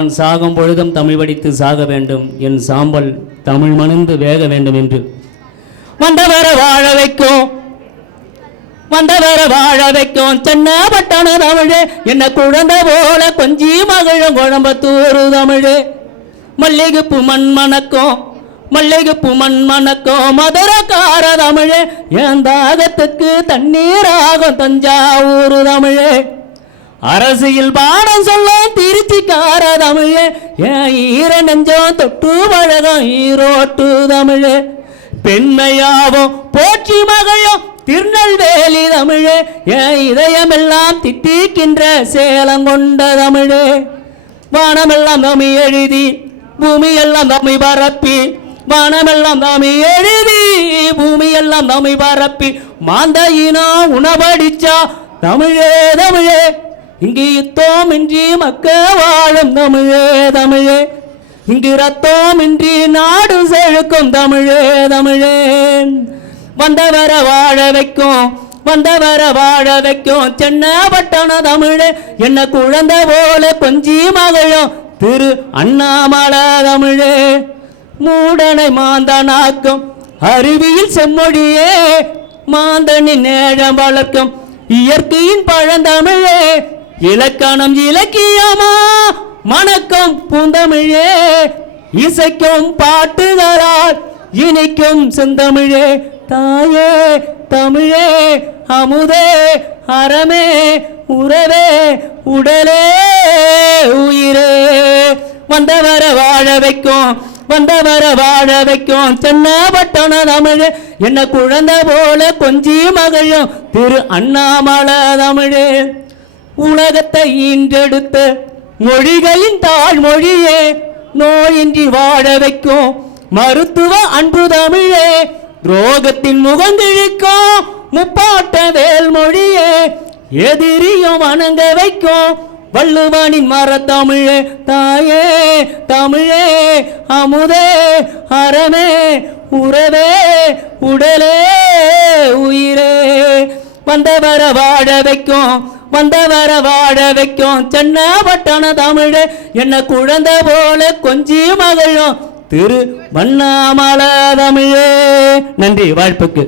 நான் சாகும் பொழுதும் தமிழ் படித்து சாக வேண்டும், என் சாம்பல் தமிழ் மணந்து வேக வேண்டும் என்று வந்தவர வாழ வைக்கும், வந்தவர வாழ வைக்கும் சென்னப்பட்டண தமிழே, என்ன குழந்தை போல கொஞ்சி மகிழும் குழம்பத்தூர் தமிழே. மல்லிகைப்பூ மண் மணக்கும், மல்லிகைப்பூ மண் மணக்கும் மதுரக்கார தமிழே, என் தாகத்துக்கு தண்ணீராகும் தஞ்சாவூர் தமிழே. அரசியல் பாடம் சொல்ல திருச்சிக்கார தமிழே, என் ஈர நெஞ்சம் தொட்டு பழகம் ஈரோட்டு தமிழே. பெண்மையாவும் போற்றி மகையும் திருநெல்வேலி தமிழே, என் இதயமெல்லாம் திட்டிக்கின்ற சேலம் கொண்ட தமிழே. வானமெல்லாம் தமிழ் எழுதி பூமியெல்லாம் தமிழ் பரப்பி, வானமெல்லாம் தமிழ் எழுதி பூமியெல்லாம் தமிழ் பரப்பி, மாந்தையினா உணவடிச்சா தமிழே தமிழே. இங்கு யுத்தமின்றி மக்க வாழும் தமிழே தமிழே, இங்கு ரத்தமின்றி நாடு செழுக்கும் தமிழே தமிழே. வந்தவர வாழ வைக்கும், வந்தவர வாழ வைக்கும் சென்னப்பட்டண தமிழே, என்ன குழந்தை போல கொஞ்சி மகிழும் திரு அண்ணாமலை தமிழே. மூடனை மாந்தனாக்கும் அறிவியல் செம்மொழியே, மாந்தனின் நேழம் வளர்க்கும் இயற்கையின் பழந்தமிழே. இலக்கணம் இலக்கியமா மணக்கும் பூந்தமிழே, இசைக்கும் பாட்டுகளால் இனிக்கும் செந்தமிழே. தாயே தமிழே அமுதே அறமே உறவே உடலே உயிரே. வந்தவர வாழ வைக்கும், வந்தவர வாழ வைக்கும் சென்னப்பட்டண தமிழே, என்ன குழந்தை போல கொஞ்சி மகிழும் திரு அண்ணாமலை தமிழே. உலகத்தை ஈன்றெடுத்த மொழிகளின் தாழ்மொழியே, நோயின்றி வாழ வைக்கும் மருத்துவ அன்பு தமிழே. துரோகத்தின் முகங்கிழிக்கும் முப்பாட்ட வேல்மொழியே, எதிரியும் வணங்க வைக்கும் வள்ளுவனின் மரத்தமிழே. தாயே தமிழே அமுதே அறமே உறவே உடலே உயிரே. வந்தவர வாழ வைக்கும், வந்தவர வாழ வைக்கும் சென்னப்பட்டண தமிழே, என்ன குழந்தை போல கொஞ்சி மகிழும் திரு அண்ணாமலை தமிழே. நன்றி, வாழ்ப்புக்கு.